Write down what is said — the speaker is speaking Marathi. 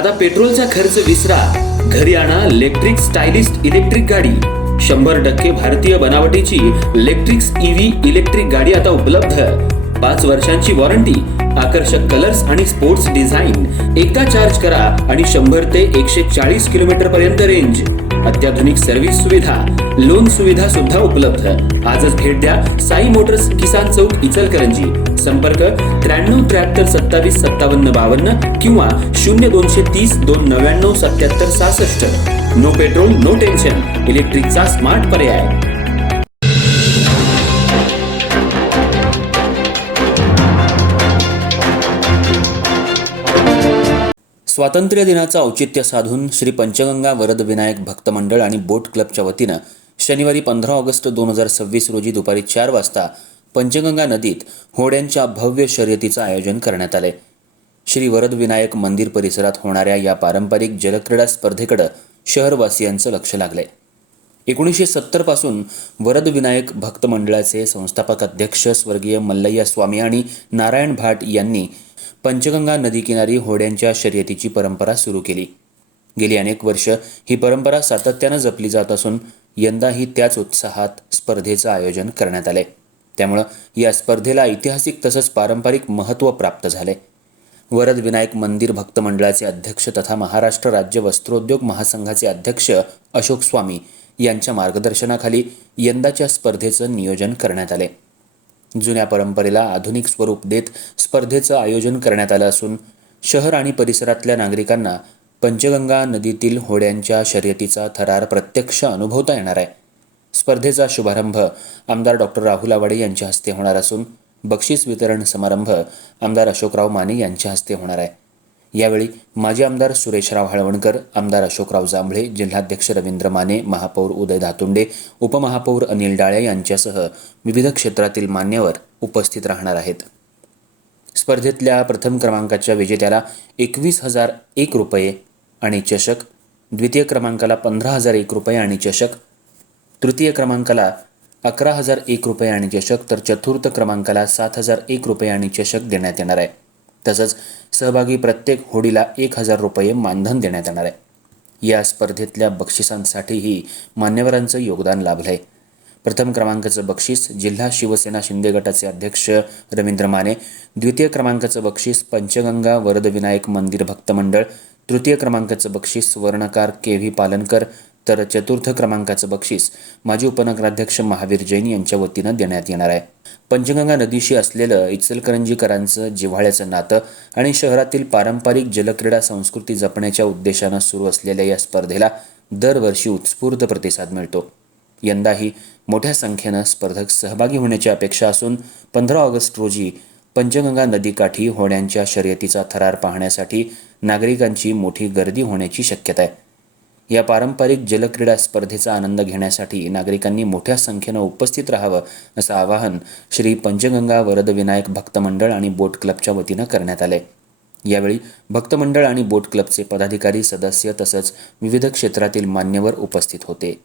आता पेट्रोलचा खर्च विसरा, घरी आणा इलेक्ट्रिक स्टायलिस्ट इलेक्ट्रिक गाडी. 100% भारतीय बनावटीची इलेक्ट्रिक्स ईव्ही इलेक्ट्रिक गाडी आता उपलब्ध. 5 वर्षांची वॉरंटी, आकर्षक कलर्स आणि स्पोर्ट्स डिझाईन. एकदा चार्ज करा आणि 100 ते 140 किलोमीटर पर्यंत रेंज. अत्याधुनिक सर्व्हिस सुविधा, लोन सुविधा सुद्धा उपलब्ध. आजच भेट द्या साई मोटर्स, किसान चौक, इचलकरंजी. संपर्क 93 73 27 57 52 किंवा 0230 299 77 66. नो पेट्रोल नो टेन्शन, इलेक्ट्रिकचा स्मार्ट पर्याय. स्वातंत्र्य दिनाचं औचित्य साधून श्री पंचगंगा वरद विनायक भक्त मंडळ आणि बोट क्लबच्या वतीनं शनिवारी 15 ऑगस्ट 2026 रोजी दुपारी 4 वाजता पंचगंगा नदीत होड्यांच्या भव्य शर्यतीचं आयोजन करण्यात आले. श्री वरद विनायक मंदिर परिसरात होणाऱ्या या पारंपरिक जलक्रीडा स्पर्धेकडे शहरवासियांचं लक्ष लागलंय. 1970 पासून वरद विनायक भक्त मंडळाचे संस्थापक अध्यक्ष स्वर्गीय मल्लय्या स्वामी आणि नारायण भाट यांनी पंचगंगा नदीकिनारी होड्यांच्या शर्यतीची परंपरा सुरू केली. गेली अनेक वर्ष ही परंपरा सातत्यानं जपली जात असून यंदाही त्याच उत्साहात स्पर्धेचं आयोजन करण्यात आले. त्यामुळं या स्पर्धेला ऐतिहासिक तसंच पारंपरिक महत्त्व प्राप्त झाले. वरद विनायक मंदिर भक्त मंडळाचे अध्यक्ष तथा महाराष्ट्र राज्य वस्त्रोद्योग महासंघाचे अध्यक्ष अशोक स्वामी यांच्या मार्गदर्शनाखाली यंदाच्या स्पर्धेचं नियोजन करण्यात आले. जुन्या परंपरेला आधुनिक स्वरूप देत स्पर्धेचं आयोजन करण्यात आलं असून शहर आणि परिसरातल्या नागरिकांना पंचगंगा नदीतील होड्यांच्या शर्यतीचा थरार प्रत्यक्ष अनुभवता येणार आहे. स्पर्धेचा शुभारंभ आमदार डॉक्टर राहुल आवाडे यांच्या हस्ते होणार असून बक्षीस वितरण समारंभ आमदार अशोकराव माने यांच्या हस्ते होणार आहे. यावेळी माजी आमदार सुरेशराव हळवणकर, आमदार अशोकराव जांभळे, जिल्हाध्यक्ष रवींद्र माने, महापौर उदय धातुंडे, उपमहापौर अनिल डाळे यांच्यासह विविध क्षेत्रातील मान्यवर उपस्थित राहणार आहेत. स्पर्धेतल्या प्रथम क्रमांकाच्या विजेत्याला 21,001 रुपये आणि चषक, द्वितीय क्रमांकाला 15,001 रुपये आणि चषक, तृतीय क्रमांकाला 11,001 रुपये आणि चषक, तर चतुर्थ क्रमांकाला 7,001 रुपये आणि चषक देण्यात येणार आहे. तसंच सहभागी प्रत्येक होडीला 1,000 रुपये मानधन देण्यात येणार आहे. या स्पर्धेतल्या बक्षिसांसाठीही मान्यवरांचं योगदान लाभलंय. प्रथम क्रमांकाचं बक्षीस जिल्हा शिवसेना शिंदे गटाचे अध्यक्ष रवींद्र माने, द्वितीय क्रमांकाचं बक्षीस पंचगंगा वरद विनायक मंदिर भक्त मंडळ, तृतीय क्रमांकाचं बक्षीस स्वर्णकार के.व्ही. पालनकर, तर चतुर्थ क्रमांकाचं बक्षीस माजी उपनगराध्यक्ष महावीर जैन यांच्या वतीनं देण्यात येणार आहे. पंचगंगा नदीशी असलेलं इचलकरंजीकरांचं जिव्हाळ्याचं नातं आणि शहरातील पारंपरिक जलक्रीडा संस्कृती जपण्याच्या उद्देशानं सुरू असलेल्या या स्पर्धेला दरवर्षी उत्स्फूर्त प्रतिसाद मिळतो. यंदाही मोठ्या संख्येनं स्पर्धक सहभागी होण्याची अपेक्षा असून 15 ऑगस्ट रोजी पंचगंगा नदीकाठी होड्यांच्या शर्यतीचा थरार पाहण्यासाठी नागरिकांची मोठी गर्दी होण्याची शक्यता आहे. या पारंपरिक जलक्रीडा स्पर्धेचा आनंद घेण्यासाठी नागरिकांनी मोठ्या संख्येनं उपस्थित राहावं असं आवाहन श्री पंचगंगा वरद विनायक भक्त मंडळ आणि बोट क्लबच्या वतीनं करण्यात आले. यावेळी भक्त मंडळ आणि बोट क्लबचे पदाधिकारी, सदस्य तसंच विविध क्षेत्रातील मान्यवर उपस्थित होते.